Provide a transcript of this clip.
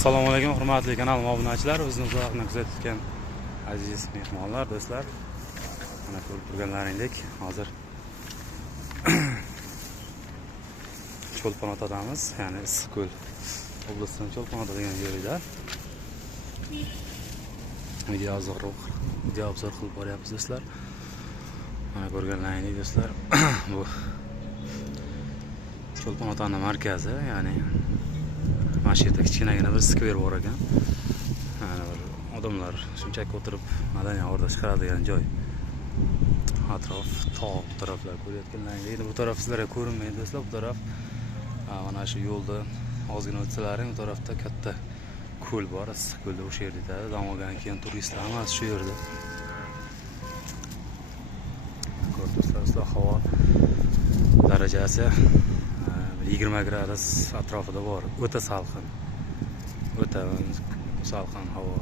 Assalomu alaykum hurmatli kanal obunachilar, bizni uzoqdan kuzatayotgan aziz mehmonlar, do'stlar. Mana ko'rib turganlaringdek, hozir Cho'lpon-Otadamiz, ya'ni Issiqko'l oblasining Cho'lpon-Ota degan joyida. Video obzor qilib boryapmiz do'stlar. Mana ko'rganlaringdek do'stlar, bu Cho'lpon-Otaning markazi, ya'ni mana shu yerda kichkinagina bir skver bor ekan. Ya'ni bir odamlar shunchaki o'tirib madaniy orda chiqaradigan joy. Atrof tog' taraflar ko'rayotganlaringdek, endi bu taraf sizlarga ko'rinmaydi do'stlar, bu taraf mana shu yo'lda ozgina o'tsalaring, bu tarafda katta ko'l bor, Issiqko'lda o'sha yerda yetadi. Dam olgandan keyin turistlar hammasi shu yerda. Ko'rdingizlar, havo darajasi 20 gradus atrofida bor. O'ta salqin. O'ta salqin havo.